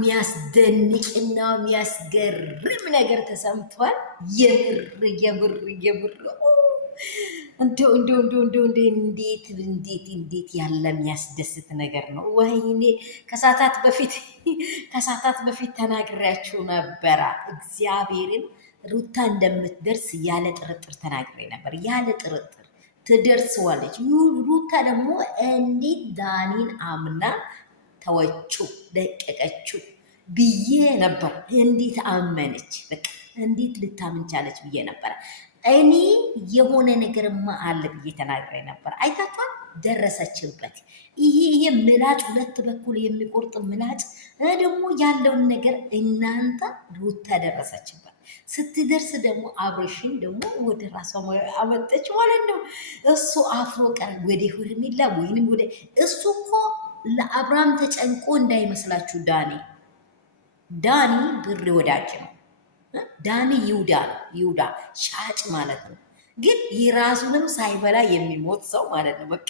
የሚያስደንቅና የሚያስገርም ነገር ተሰምቷል። የምር እንደው እንዴት ያለ የሚያስደስት ነገር ነው! ወይኔ ከሰዓታት በፊት ተናግሬያችሁ ነበረ። እግዚአብሔርን ሩታ እንደምትደርስ ያለ ጥርጥር ተናግሬ ነበር። ያለ ጥርጥር ትደርሰዋለች። ሩታ ደግሞ እንዴት ዳኒን አምና ተወችው ለቀቀችው ብዬ ነበር። እንዴት አመነች? በቃ እንዴት ልታምን ቻለች ብዬ ነበር። እኔ የሆነ ነገርማ አለ ብዬ ተናግሬ ነበር። አይታችኋል፣ ደረሰችበት። ይሄ ምላጭ ሁለት በኩል የሚቆርጥ ምላጭ ደግሞ ያለውን ነገር እናንተ ሩታ ደረሰችበት። ስትደርስ ደግሞ አብሬሽን ደግሞ ወደ ራሷ አመጠች ማለት ነው። እሱ አፍሮ ቀረ ወደ ሄርሜላ ወይንም ወደ እሱ እኮ ለአብርሃም ተጨንቆ እንዳይመስላችሁ። ዳኒ ብር ወዳጅ ነው። ዳኒ ይሁዳ ሻጭ ማለት ነው። ግን የራሱንም ሳይበላ የሚሞት ሰው ማለት ነው። በቃ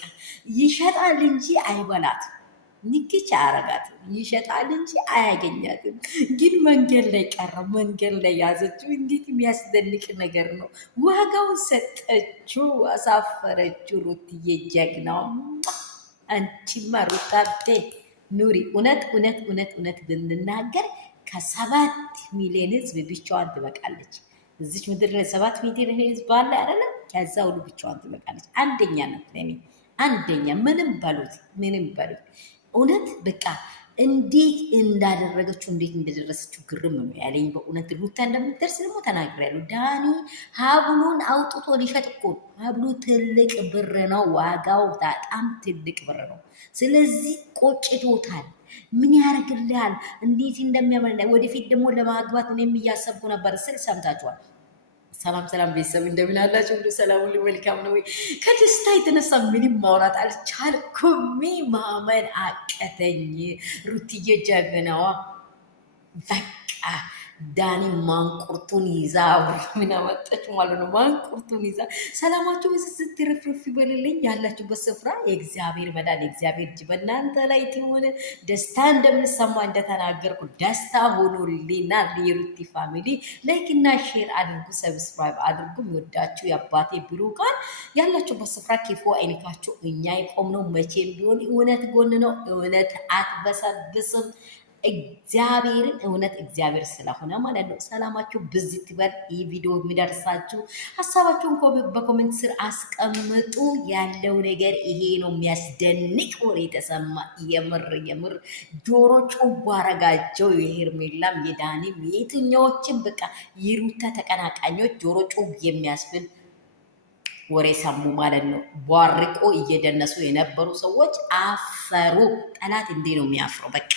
ይሸጣል እንጂ አይበላትም። ንክች አያረጋትም። ይሸጣል እንጂ አያገኛትም። ግን መንገድ ላይ ቀረ፣ መንገድ ላይ ያዘችው። እንዴት የሚያስደንቅ ነገር ነው! ዋጋውን ሰጠችው፣ አሳፈረችው። ሩትዬ ጀግናው አንቺማ ሩታቴ ኑሪ። እውነት ብንናገር ከ7 ሚሊዮን ህዝብ ብቻዋን ትበቃለች። እዚች ምድር ላይ 7 ሚሊዮን ህዝብ አለ አይደለም? ከዛ ሁሉ ብቻዋን ትበቃለች። አንደኛ ናት ለኔ፣ አንደኛ። ምንም በሉት እውነት በቃ እንዴት እንዳደረገችው እንዴት እንደደረሰችው ግርም ነው ያለኝ በእውነት። ሩታ እንደምትደርስ ደግሞ ተናግሬያለሁ። ዳኒ ሀብሉን አውጥቶ ሊሸጥ እኮ ነው። ሀብሉ ትልቅ ብር ነው፣ ዋጋው በጣም ትልቅ ብር ነው። ስለዚህ ቆጭቶታል። ምን ያደርግልሃል? እንዴት እንደሚያመር ወደፊት ደግሞ ለማግባት እኔም እያሰብኩ ነበር ስል ሰምታችኋል። ሰላም ቤተሰብ እንደምን አላችሁ? ሁሉ ሰላም፣ ሁሉ መልካም ነው ወይ? ከደስታ የተነሳ ምንም ማውራት አልቻልኩም። ማመን አቀተኝ። ሩትዬ ጀግናዋ በቃ ዳኒ ማንቁርቱን ይዛ ምን አመጣች ማለት ነው። ማንቁርቱን ይዛ ሰላማችሁ ስትርፍርፍ ይበልልኝ። ያላችሁበት ስፍራ የእግዚአብሔር መዳን የእግዚአብሔር እጅ በእናንተ ላይ ትሁን። ደስታ እንደምሰማ እንደተናገርኩ ደስታ ሆኖልናል። የሩቲ ፋሚሊ ላይክ እና ሼር አድርጉ፣ ሰብስክራይብ አድርጉ። የሚወዳችሁ የአባቴ ብሩካን ያላችሁበት ስፍራ ክፉ አይንካችሁ። እኛ የቆምነው መቼም ቢሆን እውነት ጎን ነው። እውነት አትበሰብስም። እግዚአብሔርን እውነት እግዚአብሔር ስለሆነ ማለት ነው። ሰላማችሁ ብዝት ይበል። ይህ ቪዲዮ የሚደርሳችሁ ሀሳባችሁን በኮሜንት ስር አስቀምጡ። ያለው ነገር ይሄ ነው። የሚያስደንቅ ወሬ የተሰማ የምር ጆሮ ጭው አረጋቸው። የሄርሜላም የዳኒም የትኛዎችም በቃ የሩታ ተቀናቃኞች ጆሮ ጭው የሚያስብል ወሬ ሰሙ ማለት ነው። ቧርቆ እየደነሱ የነበሩ ሰዎች አፈሩ። ጠላት እንዴ ነው የሚያፍረው? በቃ